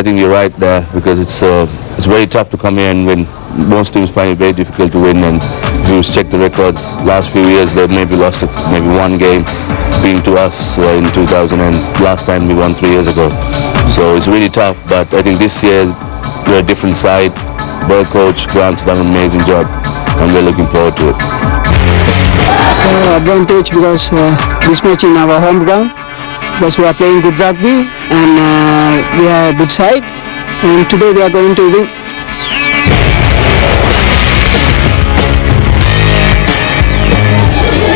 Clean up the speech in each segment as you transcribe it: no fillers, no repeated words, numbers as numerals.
I think you're right there, because it's very tough to come here and win. Most teams find it very difficult to win, and if you check the records, last few years they've maybe lost maybe one game, being to us in 2000, and last time we won 3 years ago. So it's really tough, but I think this year we're a different side. Ball coach Grant's done an amazing job, and we're looking forward to it. Advantage because this match in our home ground, because we are playing good rugby and we are a good side, and today we are going to win.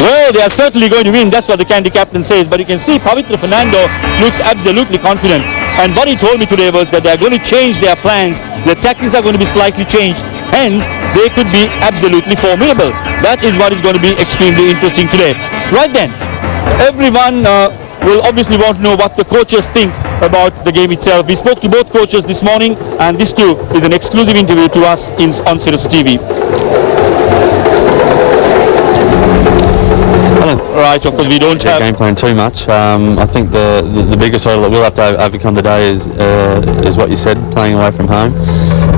Well, they are certainly going to win, that's what the Kandy captain says, but you can see Pavitra Fernando looks absolutely confident, and what he told me today was that they are going to change their plans, their tactics are going to be slightly changed, hence they could be absolutely formidable. That is what is going to be extremely interesting today. Right then, everyone will obviously want to know what the coaches think about the game itself. We spoke to both coaches this morning, and this too is an exclusive interview to us on Sirius TV. Right, of course we don't have game plan too much. I think the biggest hurdle that we'll have to overcome today is what you said, playing away from home.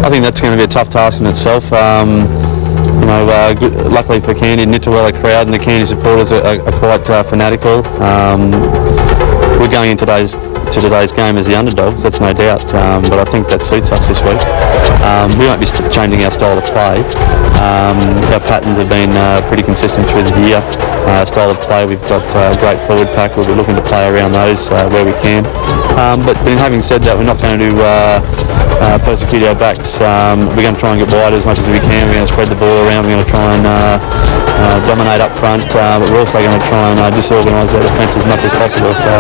I think that's going to be a tough task in itself. You know, luckily for Kandy, Nitawela crowd and the Kandy supporters are quite fanatical. We're going into today's game as the underdogs, that's no doubt, but I think that suits us this week. We won't be changing our style of play. Our patterns have been pretty consistent through the year. Style of play, we've got a great forward pack, we'll be looking to play around those where we can. But having said that, we're not going to persecute our backs. We're going to try and get wide as much as we can. We're going to spread the ball around, we're going to try and dominate up front, but we're also going to try and disorganise our defence as much as possible. So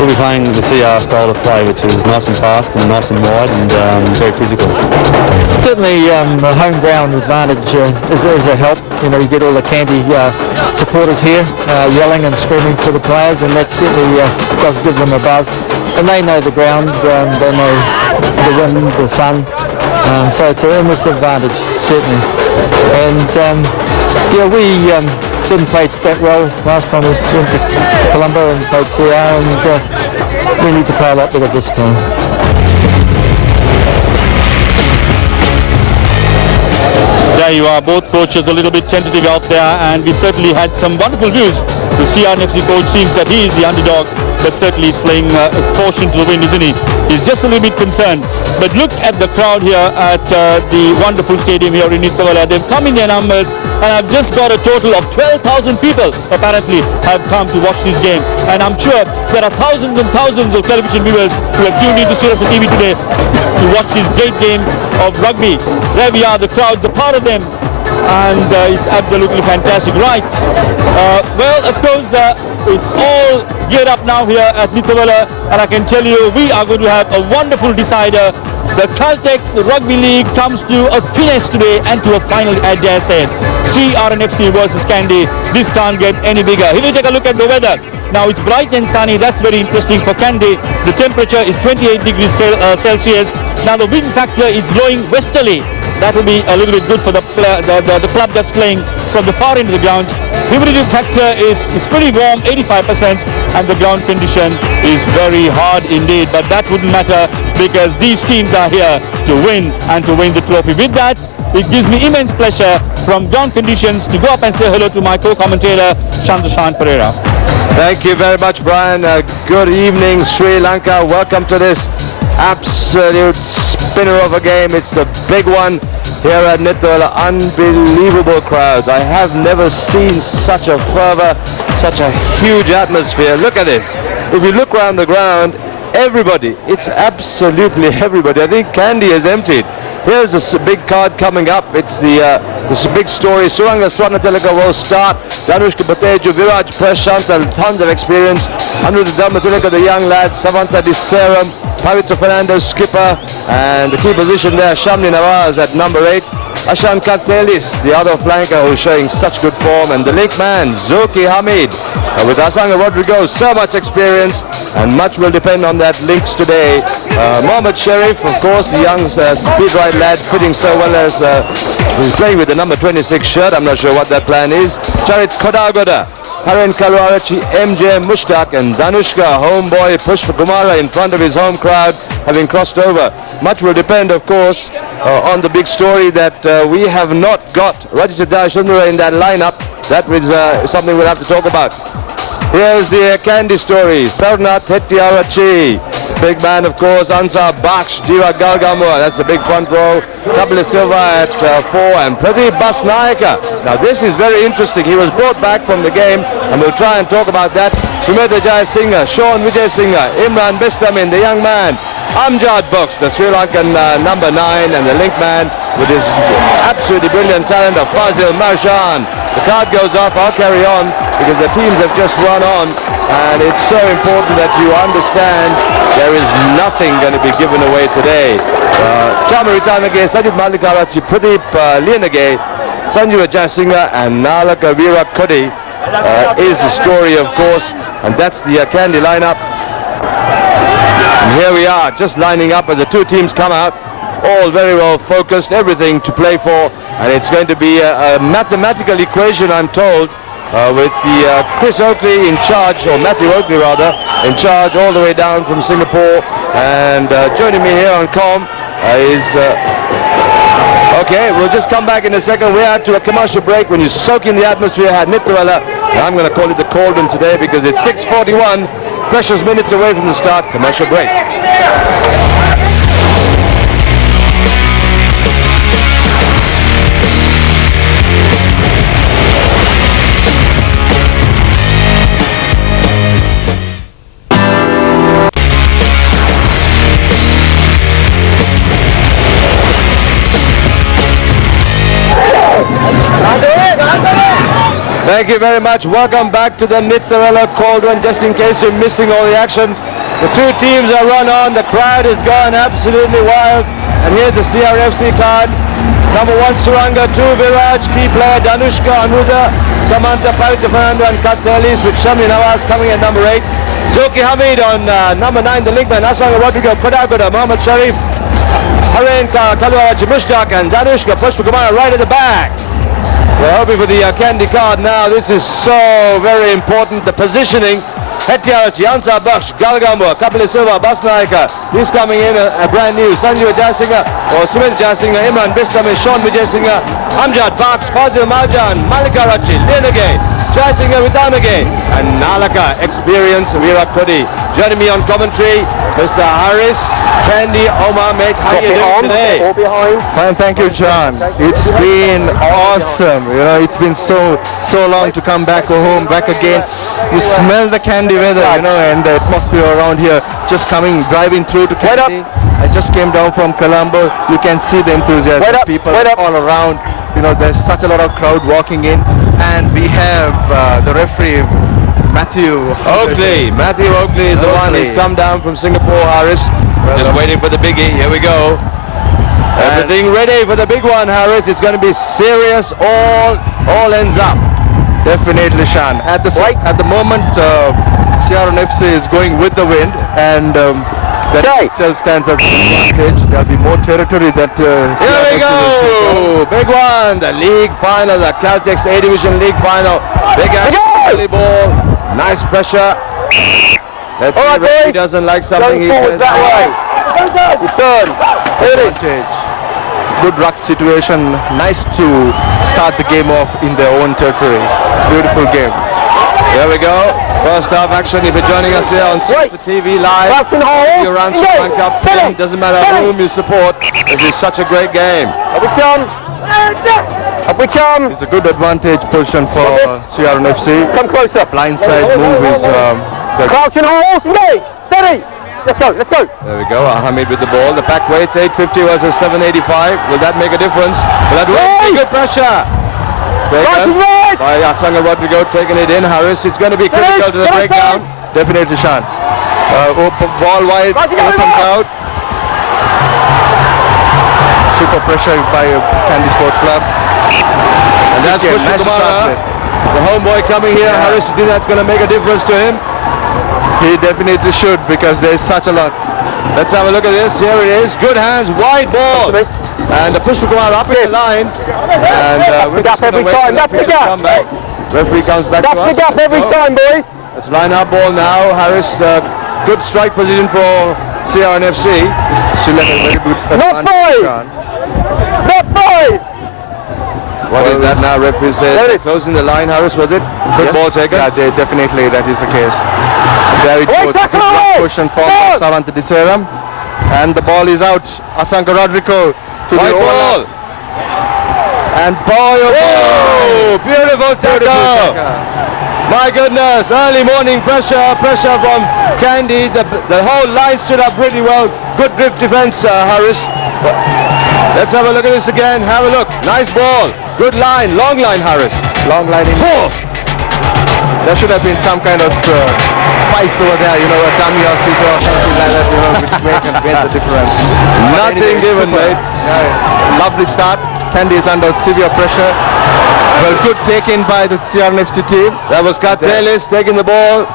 we'll be playing the CR style of play, which is nice and fast and nice and wide and very physical. Certainly the home ground advantage is a help. You know, you get all the Kandy supporters here yelling and screaming for the players, and that certainly does give them a buzz. And they know the ground, they know the wind, the sun, so it's an immense advantage, certainly. And yeah, we didn't play that well last time we went to Colombo and played CR, and we need to play a lot better this time. There you are, both coaches a little bit tentative out there, and we certainly had some wonderful views. The CRNFC coach seems that he is the underdog, but certainly he's playing a portion to the win, isn't he? He's just a little bit concerned. But look at the crowd here at the wonderful stadium here in Nitawela. They've come in their numbers, and I've just got a total of 12,000 people apparently have come to watch this game. And I'm sure there are thousands and thousands of television viewers who have tuned into Sirius TV today to watch this great game of rugby. There we are, the crowd's a part of them, and it's absolutely fantastic. Right, well, of course, it's all geared up now here at Nitawela, and I can tell you we are going to have a wonderful decider. The Caltex Rugby League comes to a finish today and to a final, I dare say. CRNFC versus Kandy. This can't get any bigger. Here we take a look at the weather. Now it's bright and sunny, that's very interesting for Kandy. The temperature is 28 degrees Celsius. Now the wind factor is blowing westerly. That will be a little bit good for the club that's playing from the far end of the ground. Humidity factor is pretty warm, 85%, and the ground condition is very hard indeed. But that wouldn't matter because these teams are here to win and to win the trophy. With that, it gives me immense pleasure from ground conditions to go up and say hello to my co-commentator, Chandrashan Pereira. Thank you very much, Brian. Good evening, Sri Lanka. Welcome to this absolute spinner of a game. It's the big one here at Nitawela. Unbelievable crowds. I have never seen such a fervor, such a huge atmosphere. Look at this. If you look around the ground, everybody, it's absolutely everybody. I think Kandy is emptied. Here's this big card coming up. It's this big story. Suranga Swarnatilaka will start. Danushka Bateju, Viraj Prashant, tons of experience. Anuruddha Dharmatilaka, the young lad. Savanta Disseram, Pavitra Fernando, skipper. And the key position there, Shamli Nawaz at number 8. Ashan Kantelis, the other flanker who's showing such good form. And the link man, Zoki Hamid. With Asanga Rodrigo, so much experience, and much will depend on that links today. Mohammad Sharif, of course, the young speed right lad, fitting so well as he's playing with the number 26 shirt. I'm not sure what that plan is. Charit Kodagoda, Haren Kalwarachi, MJ Mushtaq and Danushka, homeboy Pushpa Kumara in front of his home crowd, having crossed over. Much will depend, of course, on the big story that we have not got Rajitha Shundra in that lineup. That is something we'll have to talk about. Here's the Kandy story. Sarnath Hettiarachi. Big man, of course, Ansar Baksh, Jiva Galgamur. That's the big front row. Kapil Silva at 4 and Pradeep Basnaika. Now this is very interesting. He was brought back from the game and we'll try and talk about that. Sumedha Jayasinghe, Sean Vijayasinghe, Imran Bistamin, the young man. Amjad Bux, the Sri Lankan number 9 and the link man with his absolutely brilliant talent of Fazil Marjan. The card goes off, I'll carry on because the teams have just run on and it's so important that you understand there is nothing going to be given away today. Chama Ritanage, Sajid Malikarachi, Pradeep Lianage, Sanjeev Jayasinghe and Nalaka Veera Kodi is the story, of course, and that's the Kandy lineup. And here we are, just lining up as the two teams come out, all very well focused, everything to play for, and it's going to be a mathematical equation, I'm told, with the Chris Oakley in charge, or Matthew Oakley rather, in charge all the way down from Singapore, and joining me here on comm is... Okay, we'll just come back in a second. We're out to a commercial break. When you soak in the atmosphere, had Nitrawala, and I'm going to call it the Cauldron today because it's 6:41, precious minutes away from the start. Commercial break. Thank you very much. Welcome back to the Nitrawala Cauldron. Just in case you're missing all the action, the two teams are run on. The crowd is gone absolutely wild. And here's the CRFC card. Number 1 Suranga, 2 Viraj, key player Danushka, Anuda, Samantha Paritafernando and Caltex with Shamli Nawaz coming at number 8. Zoki Hamid on number 9, the linkman, Asanga Rodrigo, Kodagoda, Mohammad Sharif, Haren Kalwarachi Mushtaq and Danushka Pushpa Kumara right at the back. We're hoping for the Kandy card now. This is so very important. The positioning. Hettiarachi, Ansar Baksh, Galgamur, Kapil Silva, Basnaika. He's coming in brand new. Sanjeev Jayasinghe or Sumedha Jayasinghe, Imran Bistamin, Sean Vijayasinghe, Amjad Baksh, Fazil Marjan, Malikarachi, Lianage, Jayasinghe Vitanage, and Nalaka, experience, Veera Kodi. Joining me on commentary, Mr. Harris, Kandy, Omar, mate, how are you doing today? All behind. Fine, thank you, John. It's been awesome. You know, it's been so long to come back home, back again. You smell the Kandy weather, you know, and the atmosphere around here. Just driving through to Kandy. I just came down from Colombo. You can see the enthusiasm. People all around. You know, there's such a lot of crowd walking in, and we have the referee. Matthew Oakley is the one. He's come down from Singapore, Harris. Just waiting for the biggie. Here we go. Everything ready for the big one, Harris. It's going to be serious. All ends up. Definitely, Shan. At the moment, CRNFC is going with the wind, and that itself stands as an advantage. There'll be more territory that. Here we go. Big one. The league final, the Caltex A Division League final. Big volleyball. Nice pressure. Let's see if he doesn't like something. He says that way. Return. Advantage. Good ruck situation. Nice to start the game off in their own territory. It's a beautiful game. Here we go. First half action. If you're joining us here on TV Live, you're around Sri Lanka, doesn't matter whom you support. This is such a great game. It's a good advantage position for CRNFC. Come closer. Blindside move is Crouching hold, engage, steady. Let's go. There we go. Hamid with the ball. The pack weights 850 versus 785. Will that make a difference? Will that win? Good pressure. Taken by Asanga Rodrigo, taking it in. Harris, it's going to be critical to the breakdown. Definitely, Shan. Ball wide, opens out. Super pressure by Kandy Sports Club. And that's Pushpa Kumara, the homeboy coming here. Harris, you think that's going to make a difference to him? He definitely should, because there's such a lot. Let's have a look at this. Here it is. Good hands, wide ball. And the Pushpa Kumara up in the line. And we're just going to wait for the pitch to come back. Referee comes back to us. That's the gap every time, boys. Let's line up ball now. Harris, good strike position for CRNFC. Still at a very good Not advantage, five. John. Not five. What is that now? Referee says closing the line. Harris, was it? Good ball taken. Yeah, definitely that is the case. There it goes. Good block push and form from Savant Diseram. And the ball is out. Asanka Rodrigo to the ball. And boy, oh, beautiful tackle. My goodness, early morning pressure from Kandy. The whole line stood up pretty well. Good drift defense, Harris. Let's have a look at this again. Have a look. Nice ball. Good line. Long line, Harris. Long line in. There should have been some kind of spice over there, you know, a dummy or scissor or something like that, you know, which made the difference. Nothing given, mate. Yeah, lovely start. Kandy is under severe pressure. Well, good taken by the CRNFC team. That was Caltex taking the ball.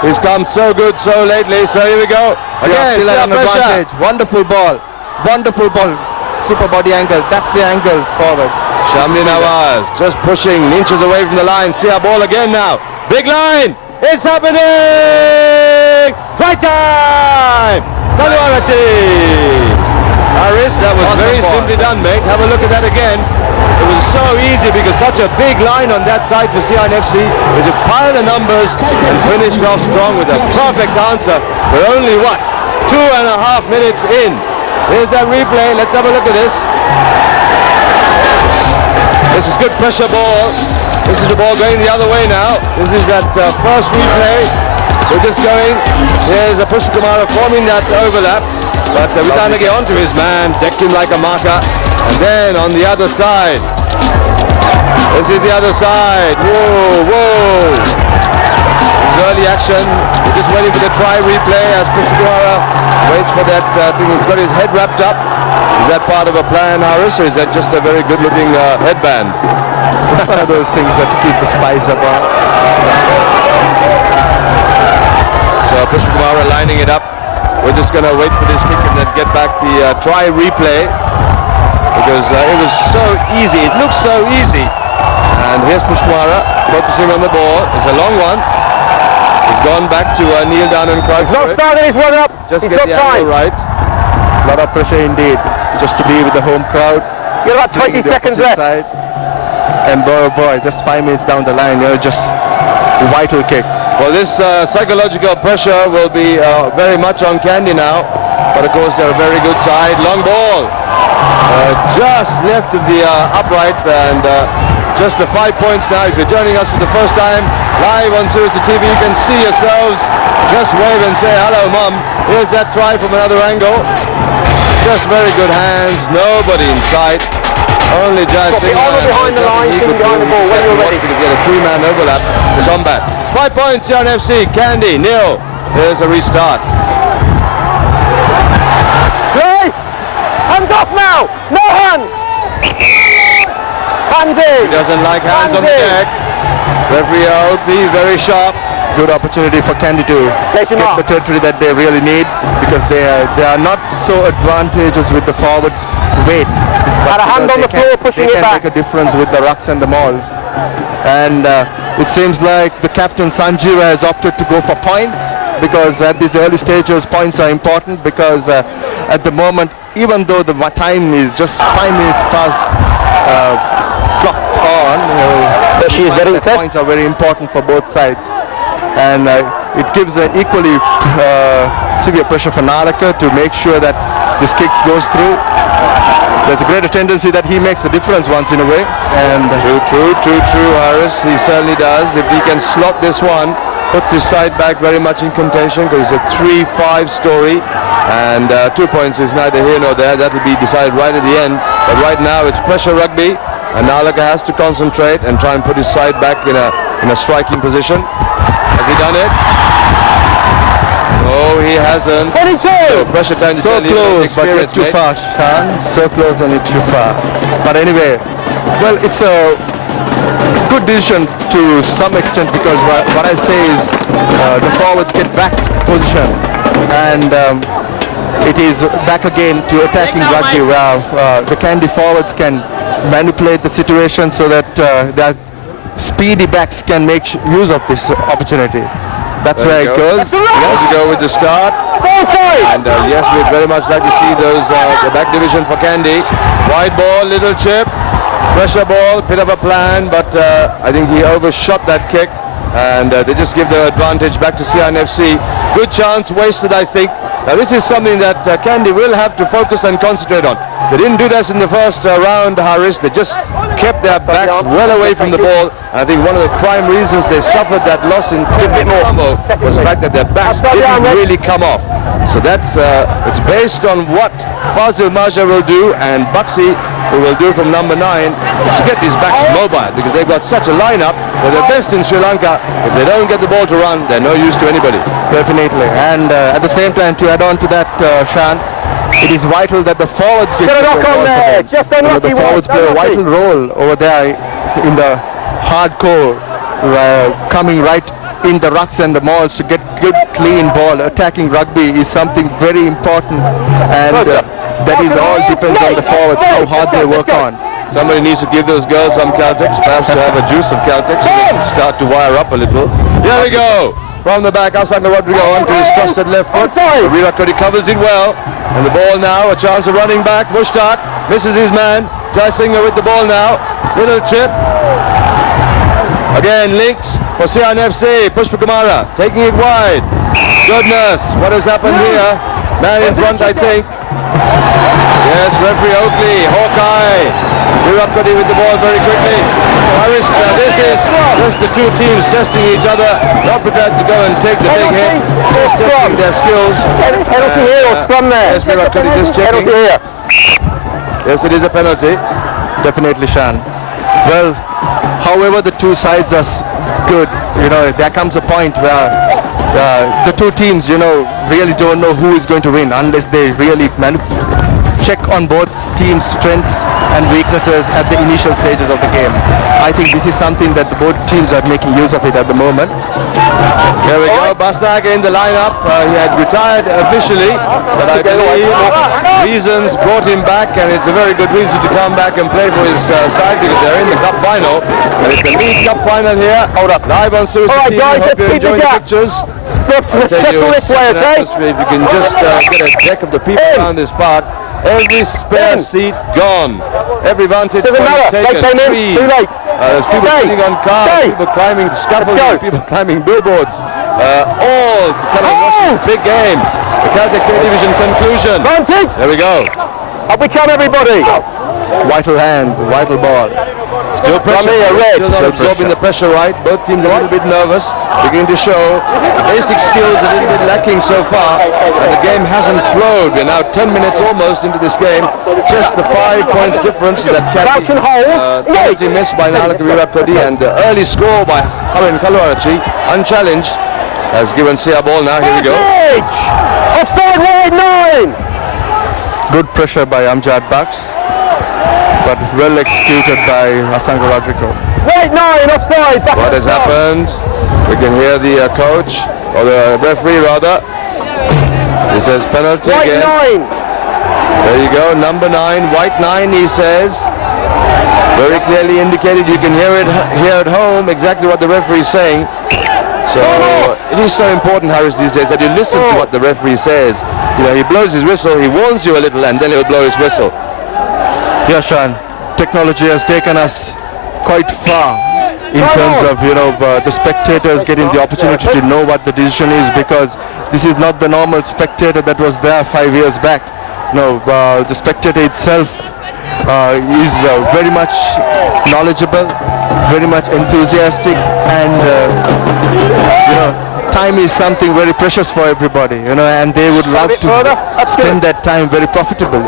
He's come so good so lately. So here we go. Again, still at an advantage. Wonderful ball. Wonderful ball. Super body angle. That's the angle forwards. Shamli Nawaz just pushing inches away from the line. See our ball again now. Big line. It's happening. Try time. Kaluarati. Harris, that was Awesome very ball. simply done, mate. Have a look at that again. It was so easy because such a big line on that side for CRNFC. They just piled the numbers and finished off strong with a perfect answer. We're only, what, 2.5 minutes in. Here's that replay. Let's have a look at this. This is good pressure ball. This is the ball going the other way now. This is that first replay. We're just going. Here's a push Kumara forming that overlap. But we're trying to get onto his man. Decked him like a marker. And then on the other side. This is the other side. Whoa, whoa. This is early action. We're just waiting for the try replay as Kumara waits for that thing. He's got his head wrapped up. Is that part of a plan, Harris, or is that just a very good-looking headband? It's one of those things that keep the spice up on. So Pushpa Kumara lining it up. We're just going to wait for this kick and then get back the try replay because it was so easy. It looks so easy. And here's Pushpa Kumara focusing on the ball. It's a long one. He's gone back to kneel down and cry. He's not starting his one up. Just He's get got the time. angle right. A lot of pressure indeed, just to be with the home crowd. You've got 20 seconds left. Side. And boy, oh boy, just 5 minutes down the line, you know, just a vital kick. Well, this psychological pressure will be very much on Kandy now. But of course, they're a very good side. Long ball. Just left of the upright and just the 5 points now. If you're joining us for the first time live on Sirius TV, you can see yourselves. Just wave and say hello, Mum. Here's that try from another angle. Just very good hands. Nobody in sight. Only Jai Singh. Behind the line, sitting behind the ball when you're ready. Because he had a 3-man overlap to combat. 5 points, CRNFC. Kandy, nil. There's a restart. Hey! Hands off now! No hands! Kandy! He doesn't like hands on the deck. Referee out, be very sharp. Good opportunity for Kandy to get the territory that they really need because they are not so advantageous with the forwards weight. Had a hand on the floor pushing it back. They can make a difference with the rucks and the mauls. And it seems like the captain Sanjeev has opted to go for points because at these early stages points are important because at the moment, even though the time is just 5 minutes past clocked on, points are very important for both sides. And it gives an equally severe pressure for Nalaka to make sure that this kick goes through. There's a greater tendency that he makes the difference once in a way. And True, Harris. He certainly does. If he can slot this one, puts his side back very much in contention because it's a 3-5 story. And 2 points is neither here nor there. That will be decided right at the end. But right now it's pressure rugby. And Nalaka has to concentrate and try and put his side back in a striking position. Has he done it? No, he hasn't. 22! So pressure time to so tell you close, but yet too mate. far, Shan. So close and yet too far. But anyway, well, it's a good decision to some extent because what I say is the forwards get back position and it is back again to attacking rugby where the Kandy forwards can manipulate the situation so that they are speedy backs can make use of this opportunity. That's There where you it go. goes. Yes. We go with the start. And yes, we'd very much like to see those the back division for Kandy. Wide ball, little chip, pressure ball, bit of a plan, but I think he overshot that kick, and they just give the advantage back to CNFC. Good chance wasted, I think. Now this is something that Kandy will have to focus and concentrate on. They didn't do this in the first round, Haris. They just kept their backs well away from the ball. And I think one of the prime reasons they suffered that loss in combo was the fact that their backs didn't really come off. So that's it's based on what Fazil Maja will do and Baxi, who will do from number 9, is to get these backs mobile, because they've got such a lineup. They're the best in Sri Lanka. If they don't get the ball to run, they're no use to anybody. Definitely. And at the same time, to add on to that, Shan, it is vital that the forwards get the ball for them. The forwards play a vital role over there in the hardcore, coming right in the rucks and the mauls to get good clean ball. Attacking rugby is something very important, and that is all depends on the forwards, how hard they work on. Somebody needs to give those girls some Caltex, perhaps to have a juice of Caltex so they can start to wire up a little. Here we go. From the back, Asanga Rodrigo onto his trusted left foot. Virat Kohli covers it well. And the ball now, a chance of running back. Mushtaq misses his man. Jaisinger with the ball now. Little chip. Again, links for CNFC. Pushpa Kumara taking it wide. Goodness, what has happened here? Man in front, I think. Yes, referee Oakley, Hawkeye. Virat Kohli with the ball very quickly. Haris, this is just the two teams testing each other, not prepared to go and take the big hit, just testing their skills. Penalty here or scrum there? Yes, Virat Kohli just checking. Penalty here. Yes, it is a penalty. Definitely, Shan. Well, however the two sides are good, there comes a point where the two teams, really don't know who is going to win unless they really check on both teams' strengths and weaknesses at the initial stages of the game. I think this is something that the both teams are making use of it at the moment. Here we go, Basnaga in the lineup. He had retired officially, but I believe reasons brought him back, and it's a very good reason to come back and play for his side, because they're in the cup final, and it's a League Cup final here. Hold up, live on Suicide TV. Guys, Hope you enjoy the pictures. I tell you, it's such an atmosphere. If you can just get a deck of the people around this park. Every spare seat gone. Every vantage point taken. Trees. There's people sitting on cars, people climbing scaffolding, people climbing billboards. All to kind of watch this big game. The Caltex A Division conclusion. There we go. Up we come, everybody. Vital hands, vital ball. Still pressure. Still not absorbing the pressure right. Both teams a little bit nervous. Beginning to show the basic skills a little bit lacking so far. And the game hasn't flowed. We're now 10 minutes almost into this game. Just the 5 points difference that penalty missed by Nalaka Virat Kohli, and the early score by Harin Kalwarachi, unchallenged, has given Sia ball now. Here we go. Offside wide 9. Good pressure by Amjad Bucks, but well executed by Asanga Rodrigo. Wide 9, offside. What has happened? We can hear the coach, or the referee rather. He says penalty again. Wide 9. There you go, number 9, white 9, he says. Very clearly indicated. You can hear it here at home, exactly what the referee is saying. So it is so important, Haris, these days, that you listen to what the referee says. He blows his whistle, he warns you a little, and then he'll blow his whistle. Yeah, Shan, technology has taken us quite far in terms of, the spectators getting the opportunity to know what the decision is, because this is not the normal spectator that was there 5 years back. The spectator itself is very much knowledgeable, very much enthusiastic, and time is something very precious for everybody, and they would love to spend that time very profitably.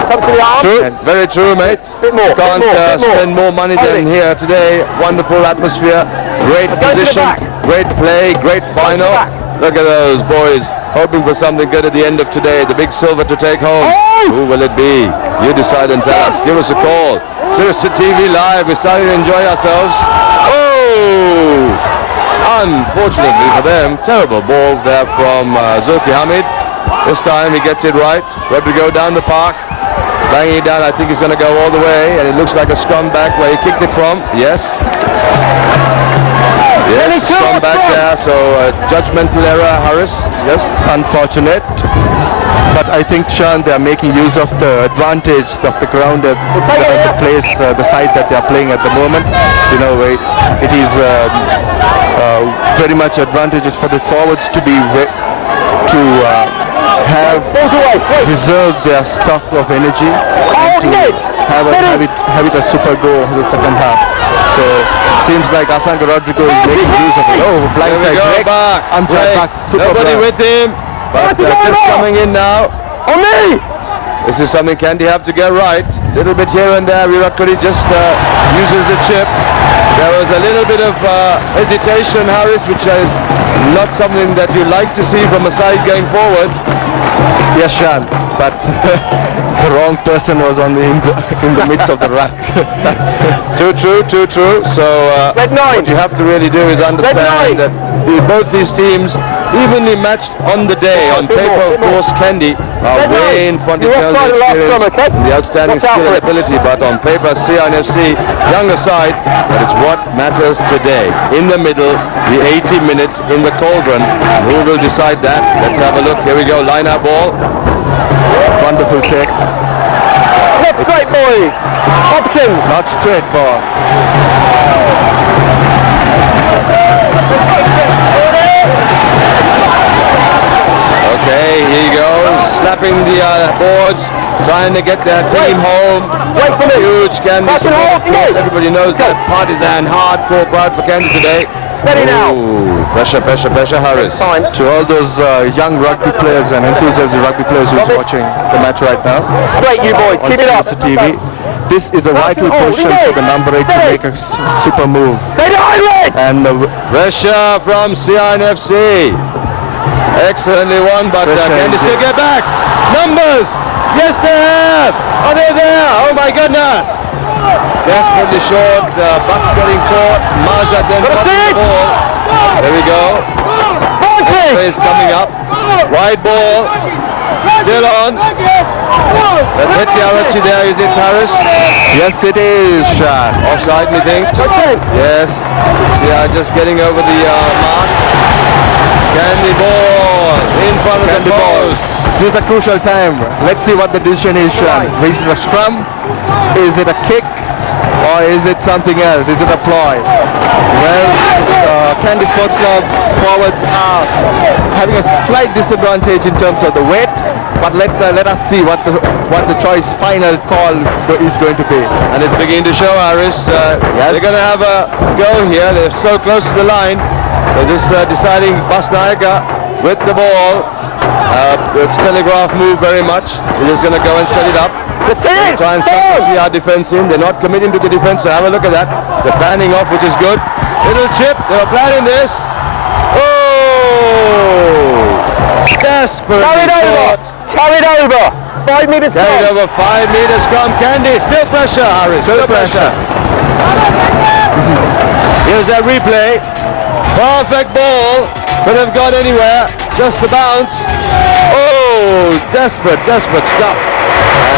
True, very true, mate. Can't spend more money than here today. Wonderful atmosphere, great position, great play, great final. Look at those boys hoping for something good at the end of today. The big silver to take home. Who will it be? You decide and tell us. Give us a call. Suicide TV Live. We're starting to enjoy ourselves. Oh! Unfortunately for them, terrible ball there from Zulki Hamid. This time he gets it right. Rodrigo down the park, banging it down. I think he's going to go all the way, and it looks like a scrum back where he kicked it from. Yes. Yes, strong back there, so judgmental error, Harris. Yes, unfortunate. But I think, Sean, they are making use of the advantage of the ground, the place, the site that they are playing at the moment. You know, it is very much advantageous for the forwards to be have reserved their stock of energy and to have it a super goal in the second half. So seems like Asanka Rodrigo is making use of it. Oh, blindside break. Amjad Bucks, super Nobody play. with him, but just coming in now. On me! This is something Kandy have to get right. Little bit here and there. Virat Kohli just uses the chip. There was a little bit of hesitation, Harris, which is not something that you like to see from a side going forward. Yes, Sean, but the wrong person was in the midst of the ruck. Too true. So what you have to really do is understand that both these teams evenly matched on the day. On paper, of course, Kandy are way in front in terms of experience and the outstanding skill and ability, but on paper, CNFC, younger side, but it's what matters today. In the middle, the 80 minutes in the cauldron. Who will decide that? Let's have a look. Here we go, line out ball. Wonderful kick. Not straight, boys. Options. Not straight ball. Okay, here he goes, slapping the boards, trying to get their team home. Huge Kandy support, of course. Everybody knows that partisan, hardcore crowd for Kandy today. Steady now. Pressure, Harris. To all those young rugby players and enthusiastic rugby players who's watching the match right now Straight, you boys. on Keep it up. CSA TV, this is a vital position for the number 8 to make a super move. Stay behind, And Pressure from CNFC. Excellently won, but can they still get back? Numbers! Yes, they have! Are they there? Oh my goodness! Desperately short, Bucks getting caught. Marja then dropping the ball. There we go. X-rays coming up. Wide ball. Still on. That's Hetty there. Is it Taris? yes, it is, Sean. Offside, methinks. Yes. See, just getting over the mark. Kandy ball in front of the post. This is a crucial time. Let's see what the decision is, Sean. Is it a scrum? Is it a kick? Or is it something else? Is it a ploy? Well, Kandy Sports Club forwards are having a slight disadvantage in terms of the weight, but let us see what the choice final call is going to be. And it's beginning to show, Harris. Yes. They're going to have a go here. They're so close to the line. They're just deciding Basnaika with the ball. It's telegraph move very much. They're just going to go and set it up. They try and suck the CR defense in. They're not committing to the defense, so have a look at that. They're fanning off, which is good. Little chip. They were planning this. Oh! Desperately short. Carried over. 5 meters. Carried over 5 meters from Kandy. Still pressure, Harris. Still pressure. Here's that replay. Perfect ball. Could have gone anywhere. Just the bounce. Oh, desperate stop.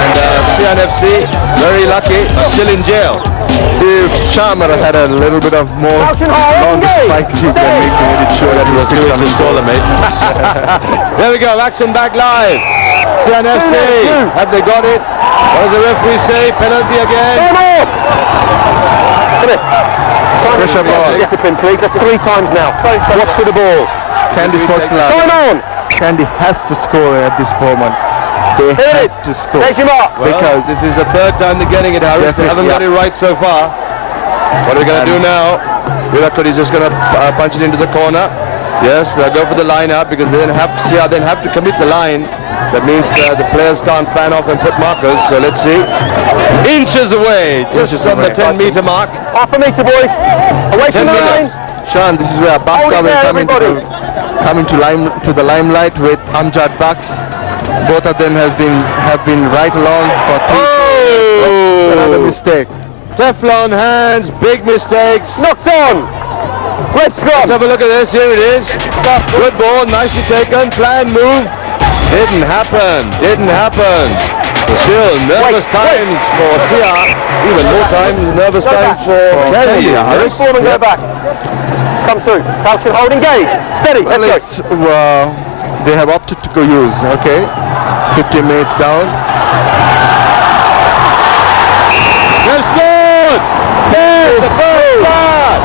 And CNFC, very lucky, still in jail. If Sharma had a little bit of more longer spike, he can make it sure that he was doing this tournament. There we go, action back live. CNFC, have they got it? What does the referee say? Penalty again. Pressure ball. Discipline, please. That's 3 times now. Watch for the balls. Kandy Sports Club. Kandy has to score at this moment. They have to score. Because this is the 3rd time they're getting it, Harris. They haven't got it right so far. What are we going to do now? Virat Kohli is just going to punch it into the corner. Yes, they'll go for the line out because they then have to commit the line. That means the players can't fan off and put markers. So let's see. Inches away, just on the 10-meter mark. Half a meter, boys. Away from the line. Sean, this is where Basta will come into the limelight with Amjad Bucks. Both of them have been right along for 3 Oh! Another mistake. Teflon hands, big mistakes. Knocked on. Let's have a look at this. Here it is. Good ball, nicely taken. Planned move. Didn't happen. So still nervous times for CR. Even more times nervous times for Kandy. Harris. Go back. come through. Cal should hold, engage. Steady, Well, let's go. they have opted to go use, okay? 15 minutes down. They've scored! There's the first blood!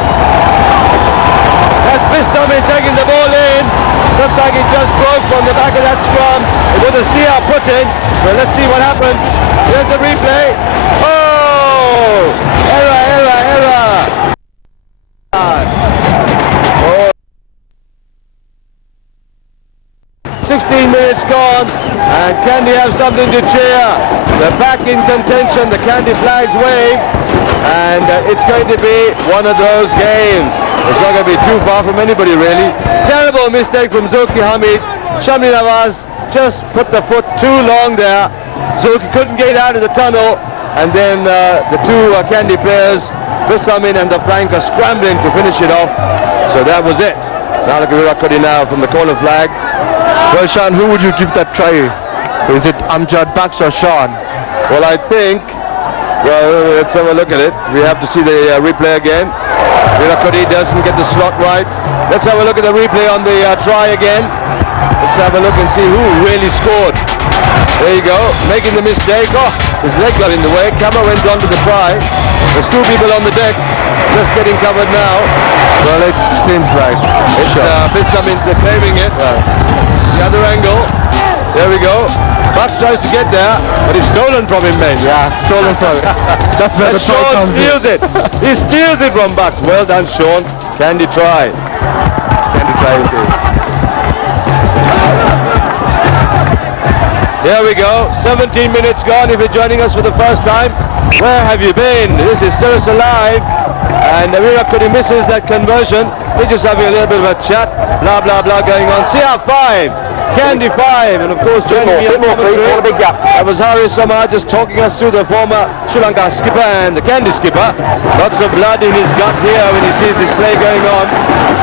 That's Bistamin taking the ball in. Looks like it just broke from the back of that scrum. It was a CR put in, so let's see what happened. Here's a replay. Oh! Error! 16 minutes gone, and Kandy have something to cheer. They're back in contention, the Kandy flags wave, and it's going to be one of those games. It's not going to be too far from anybody, really. Terrible mistake from Zulki Hamid. Shamli Nawaz just put the foot too long there. Zulki couldn't get out of the tunnel, and then the two Kandy players, Bisamin and the flank, are scrambling to finish it off. So that was it. Now look at Virakodi now from the corner flag. Well, Sean, who would you give that try? Is it Amjad Baksh or Sean? Well, I think, well, let's have a look at it. We have to see the replay again. Virakodi doesn't get the slot right. Let's have a look at the replay on the try again. Let's have a look and see who really scored. There you go, making the mistake. Oh, his leg got in the way. Camera went on to the try. There's two people on the deck, just getting covered now. Well, it seems like It's Bisamin claiming it. The other angle. There we go. Bucks tries to get there, but it's stolen from him, mate. Yeah, stolen from it. That's where the try Sean comes in. steals it. He steals it from Bucks. Well done, Sean. Kandy try. Kandy try indeed. Here we go. 17 minutes gone. If you're joining us for the first time, where have you been? This is Sirius Alive. And Virakodi misses that conversion. They're just having a little bit of a chat. Blah, blah, blah going on. CR5. Kandy 5, and of course joining me on commentary, that was Hari Samar just talking us through the former Sri Lanka skipper and the Kandy skipper. Lots of blood in his gut here when he sees his play going on.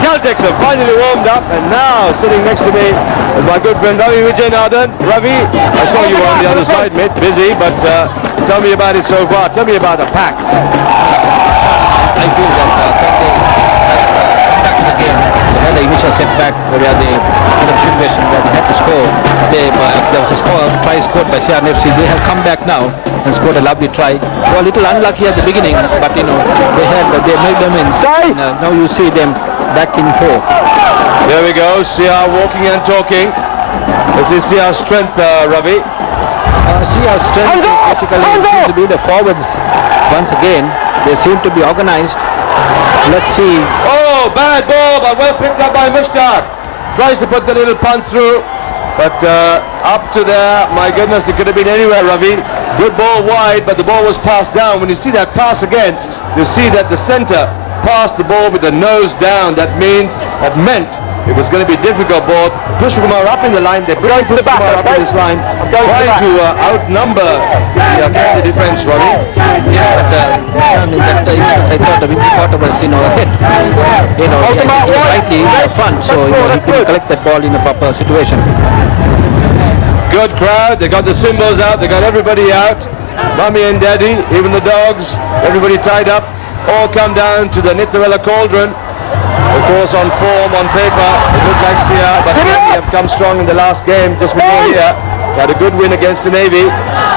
Caltex have finally warmed up, and now sitting next to me is my good friend Ravi Vijayanathan. Ravi, I saw you were on the other side, mate, busy, but tell me about it so far. Tell me about the pack. I feel that Kandy has come back to the game. They had the initial setback where they had a situation where they had to score. There was a try scored by CRNFC. They have come back now and scored a lovely try. They were a little unlucky at the beginning, but they made them in. Now you see them back in 4. There we go. CR walking and talking. This is CR's strength, Ravi. CR's strength basically seems to be the forwards once again. They seem to be organized. Let's see. Oh, bad ball, but well picked up by Mushtaq. Tries to put the little punt through, but up to there, my goodness, it could have been anywhere, Ravi. Good ball wide, but the ball was passed down. When you see that pass again, you see that the center passed the ball with the nose down. That meant it was going to be a difficult ball. Pushkumar up in the line. They bring Pushkumar up in this line, trying to outnumber the Kandy defense, Ravi. Yeah, but in that instance, I thought the winning quarter was, ahead. He was slightly in the front, so he couldn't collect that ball in a proper situation. Good crowd. They got the cymbals out. They got everybody out. Mummy and Daddy, even the dogs, everybody tied up. All come down to the Nitharela Cauldron. Of course, on form, on paper, it looked like CR, but they have come strong in the last game. Just before here, they had a good win against the Navy,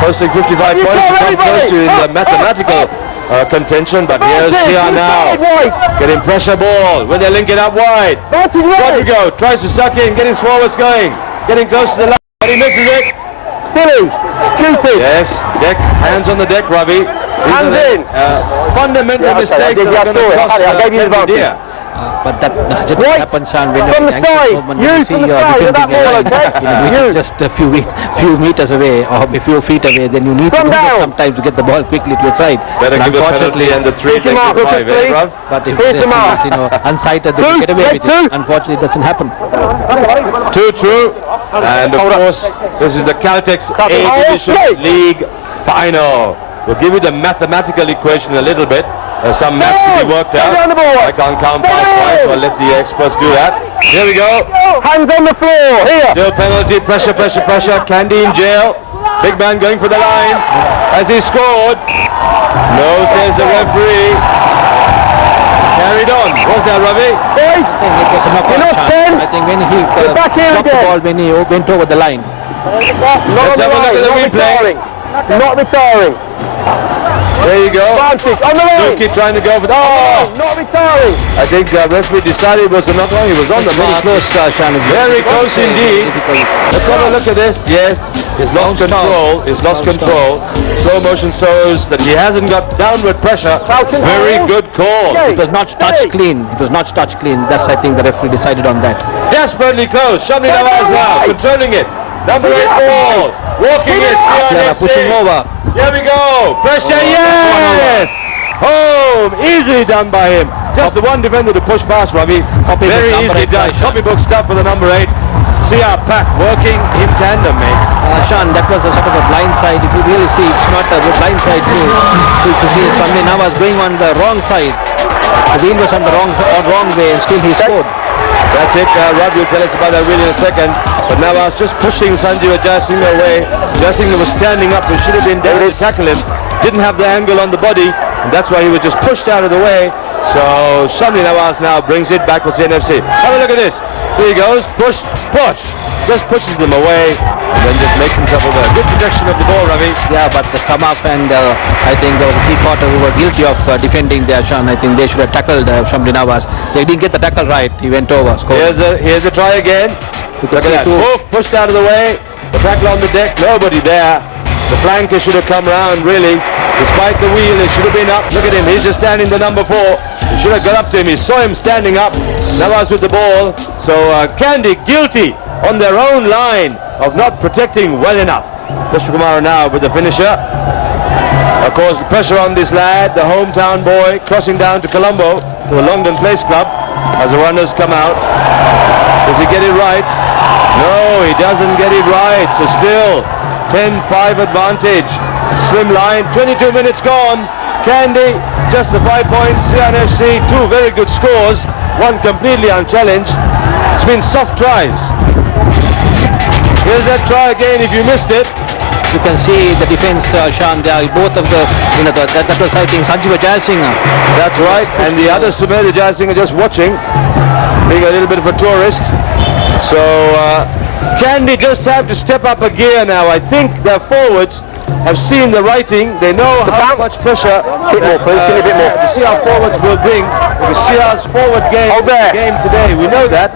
posting 55 points to come close to in the mathematical contention. But here's CR now, getting pressure ball when they link it up wide. Rodrigo tries to suck in, get his forwards going, getting close to the line, but he misses it. Silly, stupid. Yes, deck, hands on the deck, Ravi. Hands in. Fundamental mistakes that are going to cost Kandy. But that just happens, Sean, when From the side, you see your defending line, which is just a few meters away or a few feet away, then you need to do that sometimes to get the ball quickly to your side. Better give the penalty and the 3 take the 5, eh, Rav? But if this is, unsighted, they can get away with it. Unfortunately, it doesn't happen. Too true. And of course, this is the Caltex A Division League Final. We'll give you the mathematical equation a little bit. There's some maths to be worked out. I can't count past 5, so I'll let the experts do that. Here we go. Hands on the floor. Here. Still penalty, pressure. Kandy in jail. Big man going for the line. Has he scored? No, says the referee. Carried on. Was there, Ravi? I think it was a knockout shot. I think when he dropped the ball, when he went over the line. Let's have a look at the replay. Not retiring. There you go. Advantage on the line. Suki trying to go for Not retiring. I think referee decided it was a knock on. He was on the Very mark. close, Sean. Very close indeed. Let's have a look at this. Yes, he's lost control. He's lost control. Slow motion shows that he hasn't got downward pressure. Very good call. It was not touched clean. It was not touched clean. That's, I think, the referee decided on that. Desperately close. Shamli Nawaz now controlling it. Number 8 ball. Walking it. Sierra pushing over. Here we go. Pressure. Yes. Home. Easily done by him. Just the one defender to push past Ravi. Very easily done. Copybook stuff for the number 8. CR Pack working in tandem, mate. Sean, that was a sort of a blind side. If you really see, it's not a blind side move. So if you see, Shamli Nawaz going on the wrong side. The wheel was on the wrong way, and still he scored. That's it. Rugby will tell us about that really in a second. But Nawaz just pushing Sanjeev Jayasinghe away. Jayasinghe was standing up. He should have been there to tackle him. Didn't have the angle on the body. And that's why he was just pushed out of the way. So Shamli Nawaz now brings it back to CNFC. Have a look at this. Here he goes. Push. Just pushes them away. And then just makes himself over. Good projection of the ball, Ravi. Yeah, but the Stamaf and I think there was a three-quarter who were guilty of defending there, Sean. I think they should have tackled Shamli Nawaz. They didn't get the tackle right. He went over. Scored. Here's a try again. Look at that. Oof, pushed out of the way. The tackle on the deck. Nobody there. The flanker should have come round, really. Despite the wheel, it should have been up. Look at him. He's just standing the number 4. He should have got up to him. He saw him standing up. Nawaz with the ball. So Kandy guilty on their own line of not protecting well enough. Krishna Kumar now with the finisher. Of course, pressure on this lad, the hometown boy, crossing down to Colombo, to the Longdon Place Club, as the runners come out. Does he get it right? No, he doesn't get it right. So still 10-5 advantage. Slim line, 22 minutes gone. Kandy, just the 5 points. CNFC, 2 very good scores. One completely unchallenged. It's been soft tries. Here's that try again if you missed it. You can see the defense, Sean, both of the, that was, I think, Sanjeev Jayasinghe. That's right, and the other Sumedha Jayasinghe just watching, being a little bit of a tourist. So Kandy just have to step up a gear now. I think their forwards have seen the writing. They know how much pressure the CR forwards will bring. Because CR's forward game today, we know that.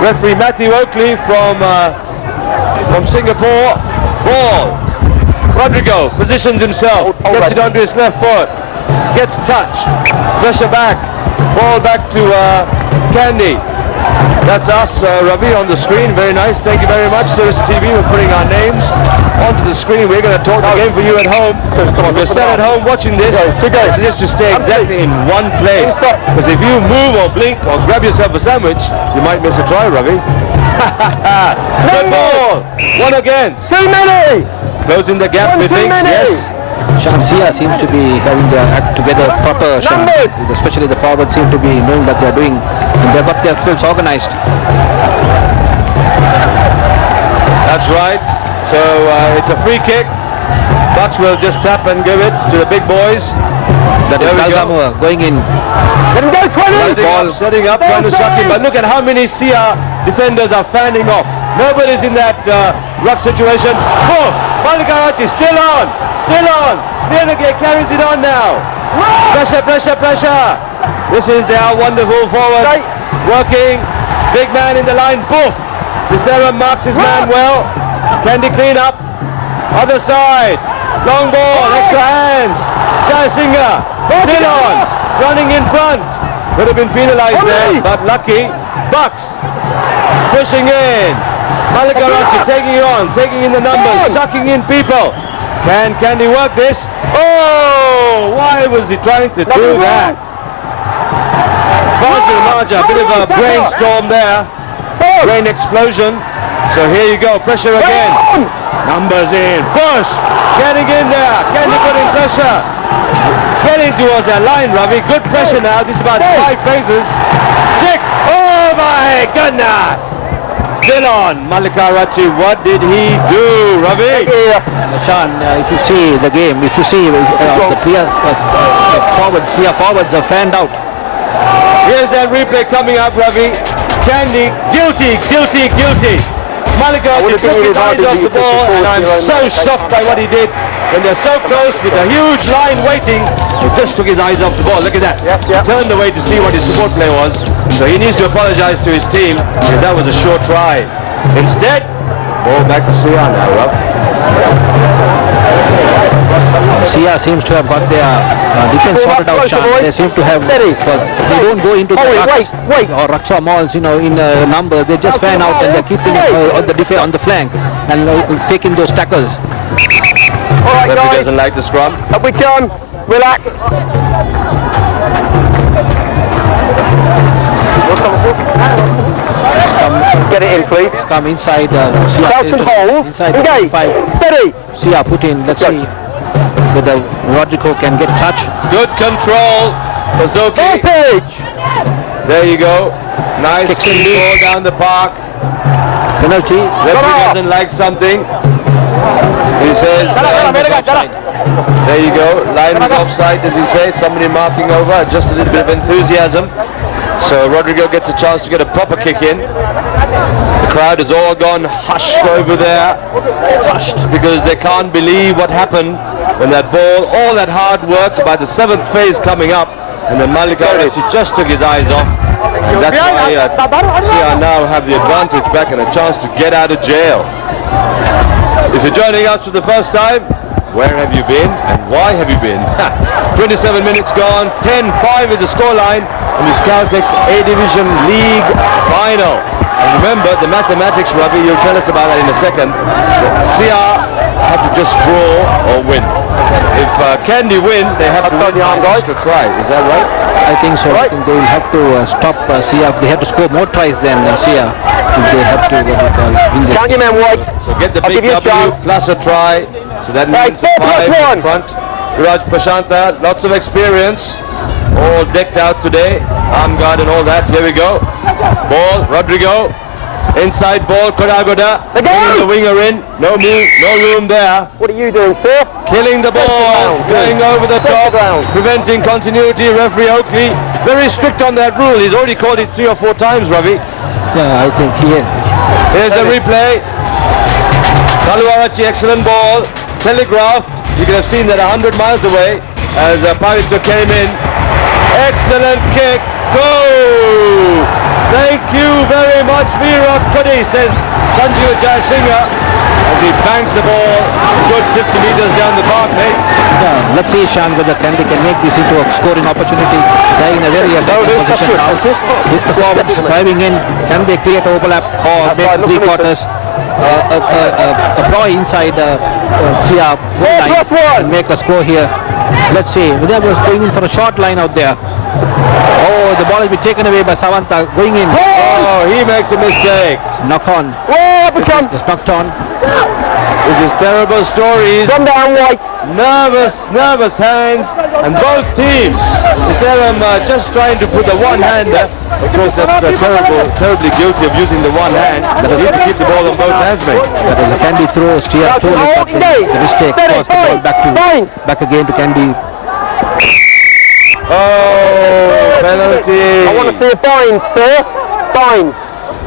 Referee Matthew Oakley from Singapore. Ball. Rodrigo positions himself, gets it onto his left foot, gets touch, pressure back, ball back to Kandy. That's us, Ravi, on the screen. Very nice. Thank you very much, Sirius TV. We're putting our names onto the screen. We're going to talk the game for you at home. If you're sat at home watching this, I suggest you stay exactly in one place. Because if you move or blink or grab yourself a sandwich, you might miss a try, Ravi. Good ball. One against. Too many. Closing the gap, we think. Yes. Sean, Sia seems to be having their act together proper, Sean. Especially the forwards seem to be knowing what they're doing, and they've got their fields organized. That's right. So it's a free kick. Bucks will just tap and give it to the big boys. That is Galgamur going in. Let him go 20. Setting up, trying to suck him. But look at how many CR defenders are fanning off. Nobody's in that ruck situation. Oh, Malgarati still on. Nirnagay carries it on now. Pressure. This is their wonderful forward. Working. Big man in the line. Boof. Becerra marks his man well. Kandy clean up. Other side. Long ball. Extra hands. Jayasinghe. Still on. Running in front. Could have been penalized there, but lucky. Bucks. Pushing in. Malagarachi taking it on. Taking in the numbers. Sucking in people. Can Kandy work this? Oh! Why was he trying to do that? Fazil Marja, a bit of a brainstorm there. Brain explosion. So here you go, pressure again. Numbers in, push! Getting in there, Kandy putting pressure. Getting towards that line, Ravi. Good pressure now, this is about 5 phases. 6, oh my goodness! Still on, Malakarachi, what did he do, Ravi? Sean, if you see the game, if you see the clear forwards, CR forwards are fanned out. Here's that replay coming up, Ravi. Kandy, guilty. Malika took his eyes off the ball, and I'm so shocked by what he did. When they're so close with a huge line waiting, he just took his eyes off the ball. Look at that. He turned away to see what his support play was. So he needs to apologize to his team because that was a short try. Instead, ball back to Sia now, Rob. Sia seems to have got their defense sorted out, Sean. They seem to have, they don't go into the rucks or rucks or malls, in a number. They just fan out and they're keeping on the flank and taking those tackles. All right, guys. Doesn't like the scrum. Up we come. Relax. Let's get it in, please. Come inside. Crouch and hold. Engage. Steady. Sia put in. Let's see whether Rodrigo can get touch. Good control. Pazoki. There you go. Nice ball down the park. Penalty. Referee doesn't like something. He says there you go. Line is offside, does he say? Somebody marking over. Just a little bit of enthusiasm. So Rodrigo gets a chance to get a proper kick in. The crowd has all gone hushed over there. Hushed because they can't believe what happened when that ball, all that hard work by the 7th phase coming up, and then Malika just took his eyes off. And that's why Sia now have the advantage back and a chance to get out of jail. If you're joining us for the first time, where have you been and why have you been? 27 minutes gone, 10-5 is the scoreline in this Caltex A-Division League final. And remember, the mathematics, Ravi, you'll tell us about that in a second. Sia have to just draw or win. If Kandy win, they have to win to try. Is that right? I think so. I think they will have to stop Sia. They have to score more tries than Sia if they have to win the Count your men, White. So get the big W plus a try. So that means 5 in front. Raj Prashanta, lots of experience. All decked out today. Arm guard and all that. Here we go. Ball, Rodrigo. Inside ball, Kodagoda. Bringing the winger in. No move, no room there. What are you doing, sir? Killing the ball. Going over the top. Preventing continuity. Referee Oakley. Very strict on that rule. He's already called it 3 or 4 times, Ravi. Yeah, I think he is. Here's the replay. Kaluarachi, excellent ball. Telegraphed. You could have seen that 100 miles away as Pavitra came in. Excellent kick. Go! Thank you very much, Virat Kohli, says Sanjeev Jayasinghe as he banks the ball a good 50 meters down the park, mate. Yeah, let's see, Sean, whether Kandy can make this into a scoring opportunity. They're in a very attacking position now. With the forwards driving in, can they create overlap or make 3 quarters? A ploy inside Sia line and make a score here. Let's see. They was going in for a short line out there. Oh, the ball has been taken away by Savanta going in. Oh, he makes a mistake. Knock on. It's knocked on. This is terrible stories. Come down, White. Nervous hands, and both teams. Instead of just trying to put the one-hander, of course that's terribly guilty of using the one hand. But you need to keep the ball on both hands, mate. That was a Kandy throw. Steer stole it, but the mistake caused the ball back again to Kandy. Oh, penalty. I want to see a bind, sir. Bind.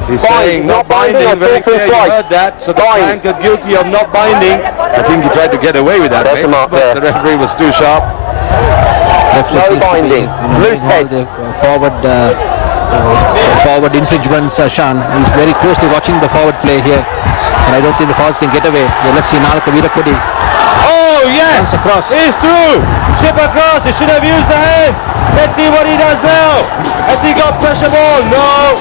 He's saying not binding, very clear, you heard that. So the flank are guilty of not binding. I think he tried to get away with that, mate, but the referee was too sharp. No binding. Loose head. Forward infringements, Sean. He's very closely watching the forward play here. And I don't think the forwards can get away. Yeah, let's see Nalaka Virakodi. Oh, yes! He's through! Chip across, he should have used the hands. Let's see what he does now. Has he got pressure ball? No.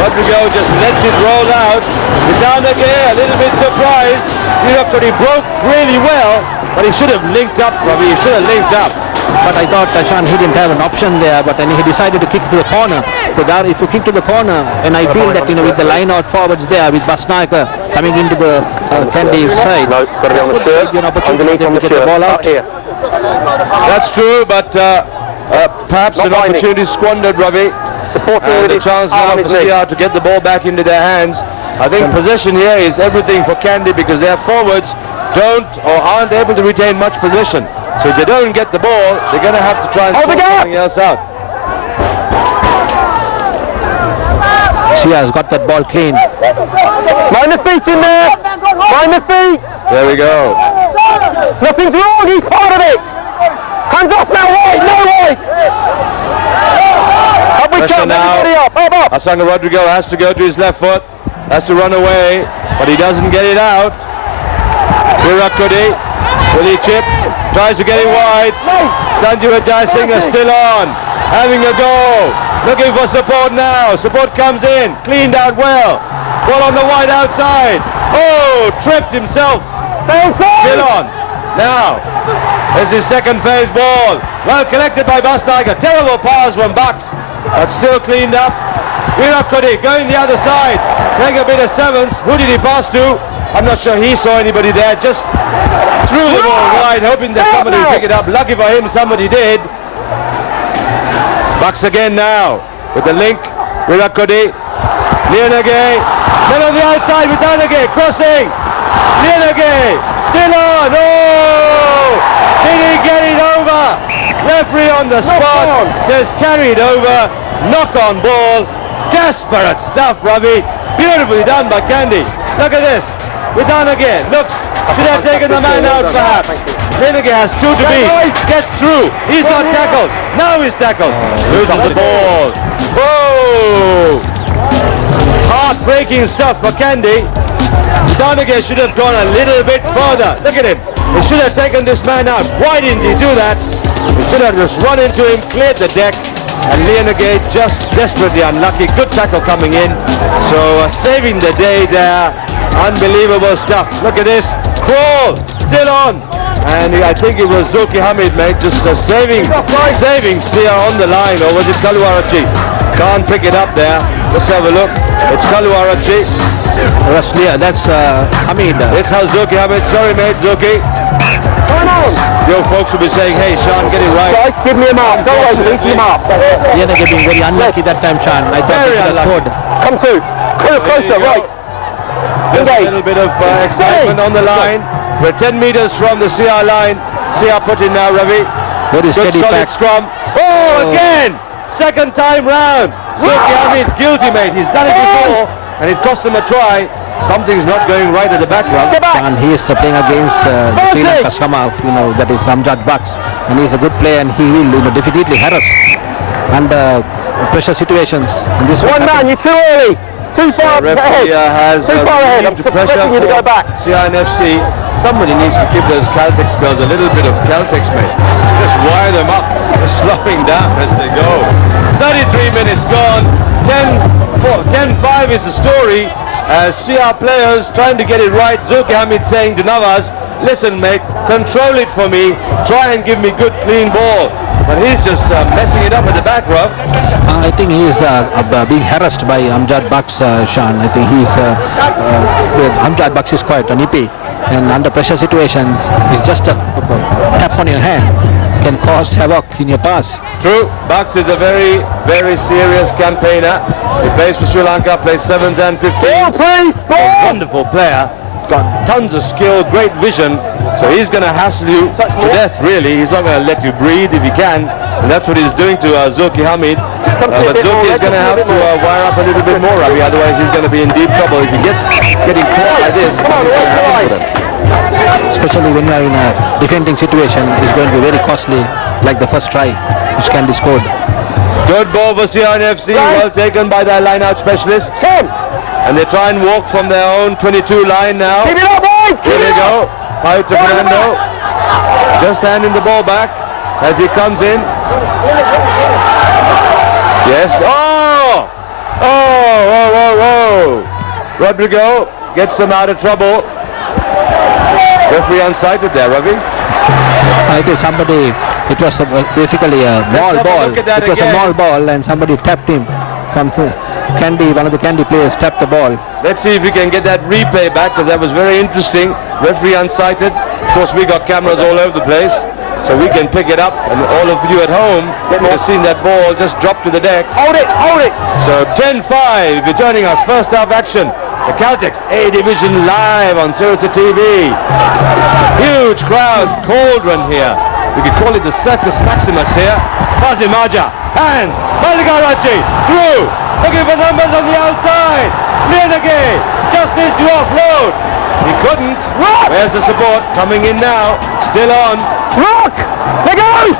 Rodrigo just lets it roll out. He's down again, a little bit surprised. Virakodi broke really well, but he should have linked up, Ravi. He should have linked up. But I thought Sean, he didn't have an option there, but then he decided to kick to the corner. So that if you kick to the corner, and I feel that with the line out forwards there, with Basnaika coming into the Kandy side, no, it's got to be on the shirt. An opportunity to get the ball out. Here. That's true, but perhaps an opportunity squandered, Ravi. And a chance now for Sia to get the ball back into their hands. I think possession here is everything for Kandy because their forwards don't or aren't able to retain much possession. So if they don't get the ball, they're going to have to try and sort something else out. Sia has got that ball clean. Mind the feet in there. Mind the feet. There we go. Nothing's wrong. He's part of it. Hands off now, White. No White. Up we Pressure come. now. Everybody up. Up. Asanga Rodrigo has to go to his left foot, has to run away, but he doesn't get it out. Virakudi, will he chip? Tries to get it wide. Sanju Ajay Singh is still on, having a go, looking for support now. Support comes in, cleaned out well. Ball on the wide outside. Oh, tripped himself. Still on. Now, there's his second phase ball. Well collected by Bastaga. Terrible pass from Bucks, but still cleaned up. Virakudi going the other side, playing a bit of sevens. Who did he pass to? I'm not sure he saw anybody there. Just threw the ball wide, hoping that somebody would pick it up. Lucky for him, somebody did. Bucks again now with the link. Virakudi, Lianage, then on the outside with Lianage crossing. Lianage still on. Oh! Did he get it over? Referee on the spot says carried over. Knock on ball. Desperate stuff, Ravi. Beautifully done by Kandy. Look at this. Lianage looks, should have taken the man out perhaps. Lianage has two to beat. Gets through. He's not tackled. Now he's tackled. Loses the ball. Whoa! Heartbreaking stuff for Kandy. Lianage should have gone a little bit further. Look at him. He should have taken this man out. Why didn't he do that? He should have just run into him, cleared the deck, and Lianage just desperately unlucky. Good tackle coming in. So saving the day there. Unbelievable stuff. Look at this. Crawl. Still on. And I think it was Zoki Hamid, mate, just saving Sia on the line. Or was it Kaluarachi? Can't pick it up there. Let's have a look. It's Kaluarachi. That's Hamid. It's Zoki Hamid. Sorry, mate, Zoki. Your folks will be saying, hey, Sean, get it right. Guys, give me a mark. Go away, please, give me a mark. Lianage being very unlucky that time, Sean. I thought he could have scored. Come to. Closer, right. Just a little bit of excitement on the line. We're 10 meters from the CR line. CR put in now, Ravi. Very Good steady solid back. scrum. Oh, again! Second time round. Zoki Hamid guilty, mate. He's done it before, and it cost him a try. Something's not going right at the back run. And he is playing against Sri Lanka Sama, that is Amjad Bucks, and he's a good player, and he will definitely harass under pressure situations. In this One man, you're too early. Too far ahead. Has Too far ahead. I'm relieved pressure pressing you to go for back. CINFC. Somebody needs to give those Caltex girls a little bit of Caltex, mate. Just wire them up. They're slowing down as they go. 33 minutes gone. 10-5 is the story. CR players trying to get it right. Zoki Hamid saying to Nawaz, listen, mate, control it for me. Try and give me good, clean ball. But he's just messing it up at the back, Rob. I think he is being harassed by Amjad Bucks, Sean. I think he's Amjad Bucks is quite nippy, and under pressure situations, it's just a tap on your hand can cause havoc in your pass. True. Bucks is a very, very serious campaigner. He plays for Sri Lanka, plays 7s and 15s. A wonderful player. Got tons of skill, great vision. So he's going to hassle you to death, really. He's not going to let you breathe if he can. And that's what he's doing to Zoki Hamid. But Zoki is going to have to wire up a little bit more, Ravi. Otherwise, he's going to be in deep trouble. If he gets getting caught like this, he's going to happen for them. Especially when you are in a defending situation, it's going to be very costly, like the first try, which can be scored. Good ball for CINFC, well taken by their line-out specialists. And they try and walk from their own 22 line now. Keep it up, boys! Here they go. Out to Fernando. Just handing the ball back as he comes in. Yes. Oh! Oh! Rodrigo gets them out of trouble. Referee unsighted there, Ravi. I think somebody, it was basically a ball. It was a ball ball, and somebody tapped him. Kandy, one of the Kandy players tapped the ball. Let's see if we can get that replay back, because that was very interesting. Referee unsighted. Of course, we got cameras all over the place, so we can pick it up. And all of you at home would have seen that ball just drop to the deck. Hold it! So 10-5, returning our first half action. The Caltex A Division live on Sirius TV. Huge crowd, cauldron here. We could call it the Circus Maximus here. Fazimaja, hands, Maligarachi, through. looking for numbers on the outside. Lieneke just needs to offload. He couldn't. Where's the support? Coming in now. Still on. Look! They go!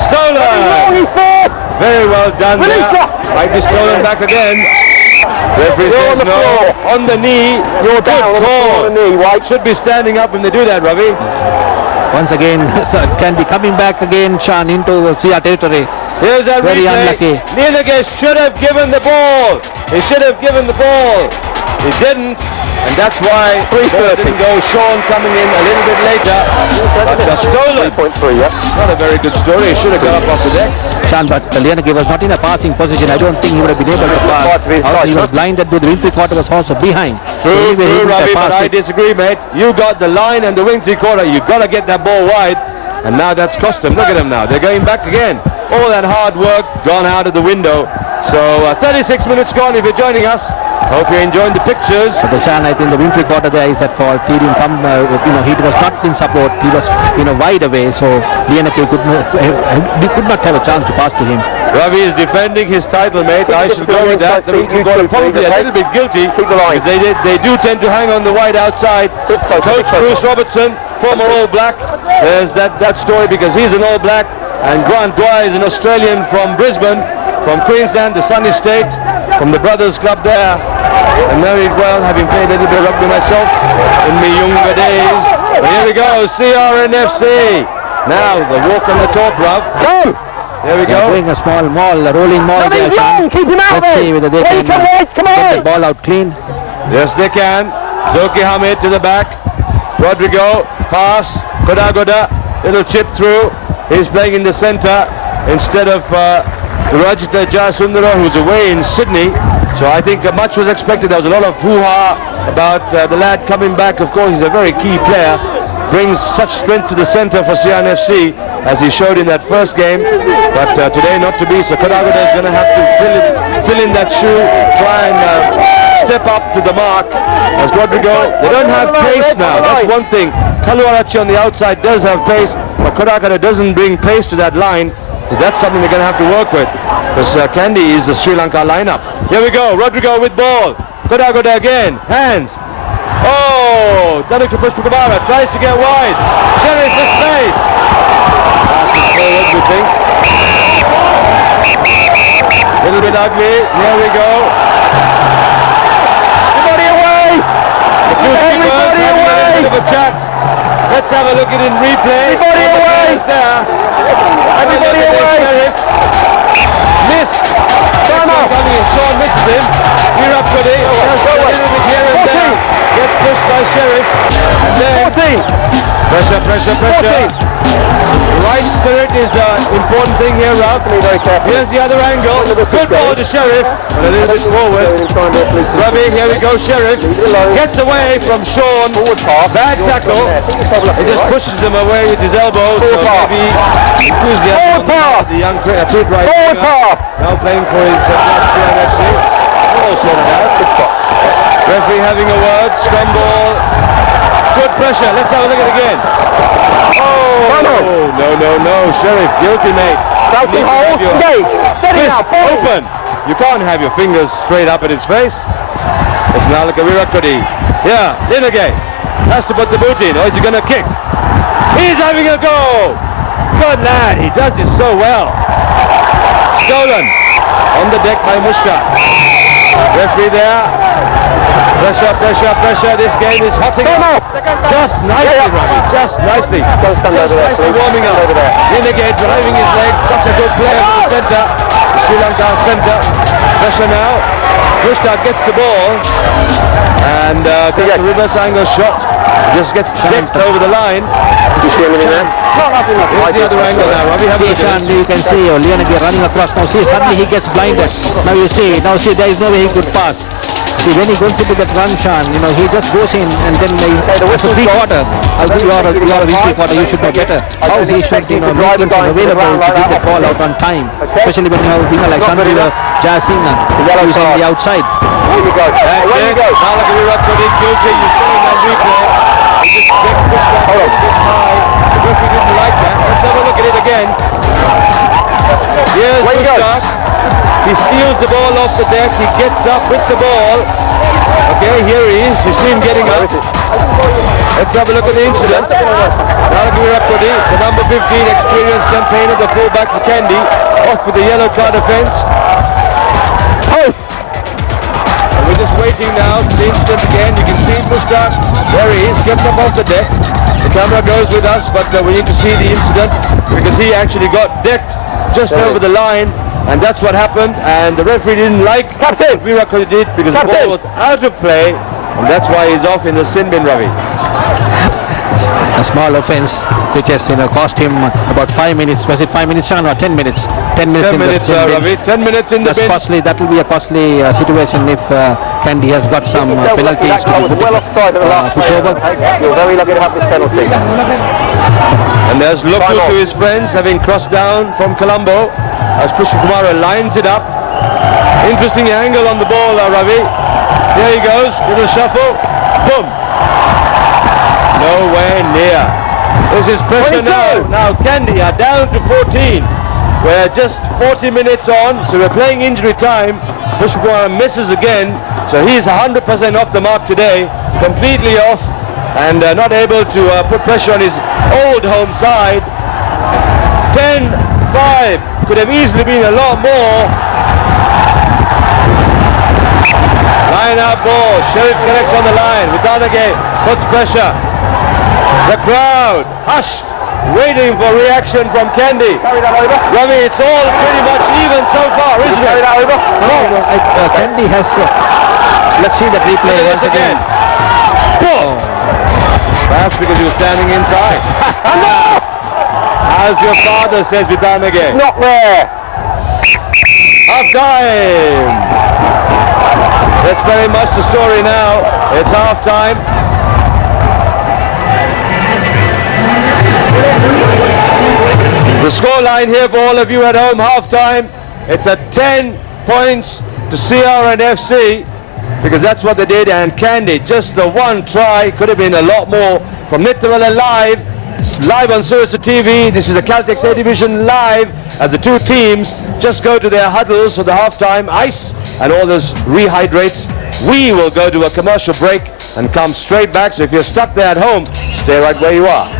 Stolen! He's first! Very well done there. Might be stolen back again. Referee says no. On the knee. You're down call. on the knee, White. Should be standing up when they do that, Ravi. Once again, Kandy coming back again, Sean, into CR territory. Here's that Very replay. unlucky. Lieneke should have given the ball. He should have given the ball. He didn't. And that's why it didn't go. Sean coming in a little bit later. But stolen. 3.3, yeah. Not a very good story. He should have got up off the deck. Sean, but Lieneke was not in a passing position. I don't think he would have been able to pass. Also, he was blinded. The wing three-quarter was also behind. True, So anyway, Ravi, but I disagree, mate. You got the line and the wing three-quarter. You got to get that ball wide. And now that's cost them. Look at them now. They're going back again. All that hard work gone out of the window. So 36 minutes gone if you're joining us. Hope you're enjoying the pictures. So Sean, I think the wing three-quarter there is at fault. He didn't come, he was not in support. He was, wide away. So Lieneke could not have a chance to pass to him. Ravi is defending his title, mate. I should go with that. The wing three-quarter probably a little bit guilty. Because they do tend to hang on the wide outside. Coach Bruce Robertson, former All Black. There's that story because he's an All Black. And Grant Dwyer is an Australian from Brisbane, from Queensland, the sunny state, from the Brothers Club there. And married well, having played a little bit of rugby myself in my younger days. But here we go, CRNFC. Now the walk on the top, Rav. Go! There we go. Doing a small maul, a rolling maul there, Nothing's Sean. wrong, keep him out Let's there. see whether they can Come get on. the ball out clean. Yes, they can. Zoki Hamid to the back. Rodrigo, pass. Kodagoda, little chip through. He's playing in the centre instead of Rajita Jayasundara, who's away in Sydney. So I think much was expected. There was a lot of hoo-ha about the lad coming back. Of course, he's a very key player. Brings such strength to the centre for CRNFC as he showed in that first game. But today not to be. So Kodagoda is going to have to fill in that shoe, try and step up to the mark. As Rodrigo, they don't have pace now. That's one thing. Kaluarachi on the outside does have pace, but Kodagoda doesn't bring pace to that line. So that's something they're going to have to work with. Because Kandy is the Sri Lanka lineup. Here we go. Rodrigo with ball. Kodagoda again. Hands. Oh, done it to push Pukumara. Tries to get wide. Sheriff the space. Passes forward, we think. Little bit ugly. Here we go. Everybody away! The two skippers having a little bit of a chat. Let's have a look at it in replay. Everybody away! There. Everybody away! Sheriff. Missed. Sean misses him. Hirapudi just a little bit here and there. Gets pushed by Sheriff. And then 14! pressure. Right spirit is the important thing here, Ralph. Here's the other angle. Good ball to Sheriff. And a little bit forward. Ravi, here we go, Sheriff. Gets away from Sean. Bad tackle. He just pushes him away with his elbow. So maybe enthusiasm of the young Pete Wright. Forward pass! Now playing for his CRNFC. All sorted out. Referee having a word. Scrum ball. Good pressure. Let's have a look at it again. Oh, no. Sheriff, guilty, mate. Crouching hold. Engage. Steady now. Fist open. You can't have your fingers straight up at his face. It's now like a Virakudi. Yeah, Lieneke has to put the boot in, or is he going to kick? He's having a go. Good lad. He does this so well. Stolen. On the deck by Mushta. Referee there. Pressure. This game is hotting up. Just nicely, Ravi. Just nicely. Warming up. Lieneke driving his legs. Such a good player for the centre. Sri Lanka centre. Pressure now. Mushta gets the ball. And gets a reverse angle shot. Just gets decked over the line. Did you see anything there? Here's the other angle now, Ravi. Have a look at this. You can see Lieneke running across. Now see, suddenly he gets blinded. Now you see, there is no way he could pass. See, when he goes into that run, Sean, he just goes in and then as a three-quarter, you are a weak three-quarter, you should know better. How he should, make himself available to get the ball out on time. Especially when you have a winger like Sandhya Jayasinghe, who is on the outside. There you go. That's it. Now look at Virakudi guilty. You saw in that replay. He just get pushed back a little bit high. The referee didn't like that. Let's have a look at it again. Here's Mushta. He steals the ball off the deck. He gets up with the ball. Okay, here he is. You see him getting up. Let's have a look at the incident. The number 15 experienced campaigner, the fullback for Kandy, off with the yellow card offence. And we're just waiting now for the incident again. You can see Mushtaq. There he is. Gets up off the deck. The camera goes with us, but we need to see the incident because he actually got decked just over the line, and that's what happened. And the referee didn't like what Virat did because the ball was out of play, and that's why he's off in the sin bin, Ravi. A small offence which has cost him about 5 minutes. Was it 5 minutes, Sean, or 10 minutes? 10 minutes. 10 minutes, Ravi. 10 minutes in the bin. Costly. That will be a costly situation if Kandy has got some penalties to be well offside at the last put over. You're very lucky to have this penalty. And there's Loku to his friends, having crossed down from Colombo as Krishna Kumara lines it up. Interesting angle on the ball, Ravi. There he goes, little shuffle. Boom. Nowhere near. This is pressure 22. now. Now Kandy are down to 14. We're just 40 minutes on, so we're playing injury time. Pushpawar misses again, so he's 100% off the mark today, completely off, and not able to put pressure on his old home side. 10-5, could have easily been a lot more. Line out ball, Sharif connects on the line, Vidanage puts pressure. The crowd hushed, waiting for reaction from Kandy. Ravi, it's all pretty much even so far, isn't it? Kandy has... let's see that replay once again. Boom! Perhaps because he was standing inside. As your father says, Vidanage. Not there. Half time. That's very much the story now. It's half time. The scoreline here for all of you at home, half time. It's a 10 points to CRNFC because that's what they did, and Kandy, just the one try, could have been a lot more. From Nitawala live on Surasa TV. This is the Caltex A Division live as the two teams just go to their huddles for the half-time ice and all those rehydrates. We will go to a commercial break and come straight back. So if you're stuck there at home, stay right where you are.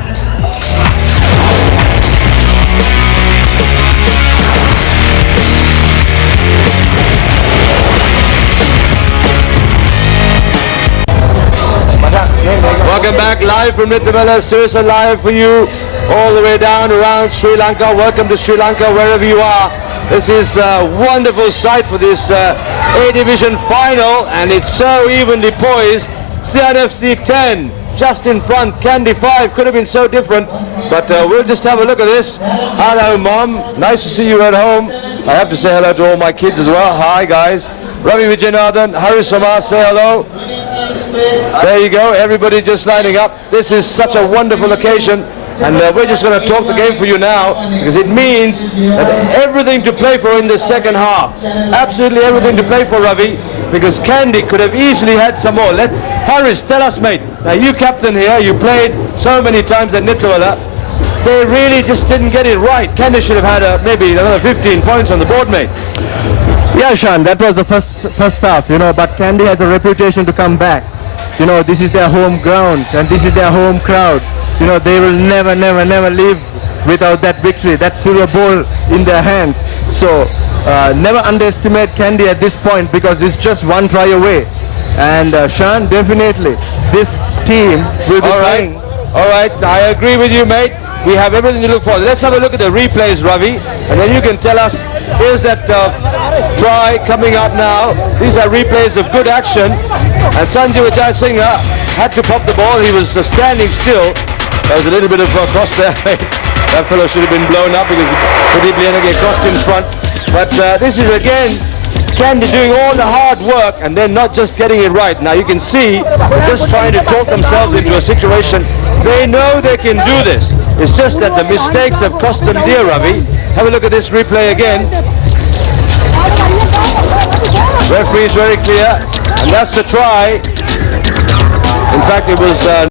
Welcome back live from Nitawala, Surasa live for you all the way down around Sri Lanka. Welcome to Sri Lanka wherever you are. This is a wonderful sight for this A Division final, and it's so evenly poised. CRNFC 10 just in front, Kandy 5, could have been so different, but we'll just have a look at this. Hello Mom, nice to see you at home. I have to say hello to all my kids as well. Hi guys. Ravi Vijayanathan, Haris Samar, say hello. There you go, everybody just lining up. This is such a wonderful occasion, and we're just going to talk the game for you now because it means that everything to play for in the second half. Absolutely everything to play for, Ravi, because Kandy could have easily had some more. Let Haris, tell us, mate. Now you captain here, you played so many times at Nitawala. They really just didn't get it right. Kandy should have had maybe another 15 points on the board, mate. Yeah, Sean, that was the first half, but Kandy has a reputation to come back. This is their home ground and this is their home crowd. They will never leave without that victory, that silver ball in their hands. So never underestimate Kandy at this point because it's just one try away. And Sean, definitely this team will be playing. All right, I agree with you, mate. We have everything to look for. Let's have a look at the replays, Ravi, and then you can tell us, here's that try coming up now. These are replays of good action, and Sanjeev Jayasinghe had to pop the ball. He was standing still. There was a little bit of a cross there. That fellow should have been blown up because Pradeep Lianage crossed in front. But this is again Kandy doing all the hard work and then not just getting it right. Now you can see they're just trying to talk themselves into a situation. They know they can do this. It's just that the mistakes have cost them dear, Ravi. Have a look at this replay again. Referee is very clear, and that's the try. In fact, it was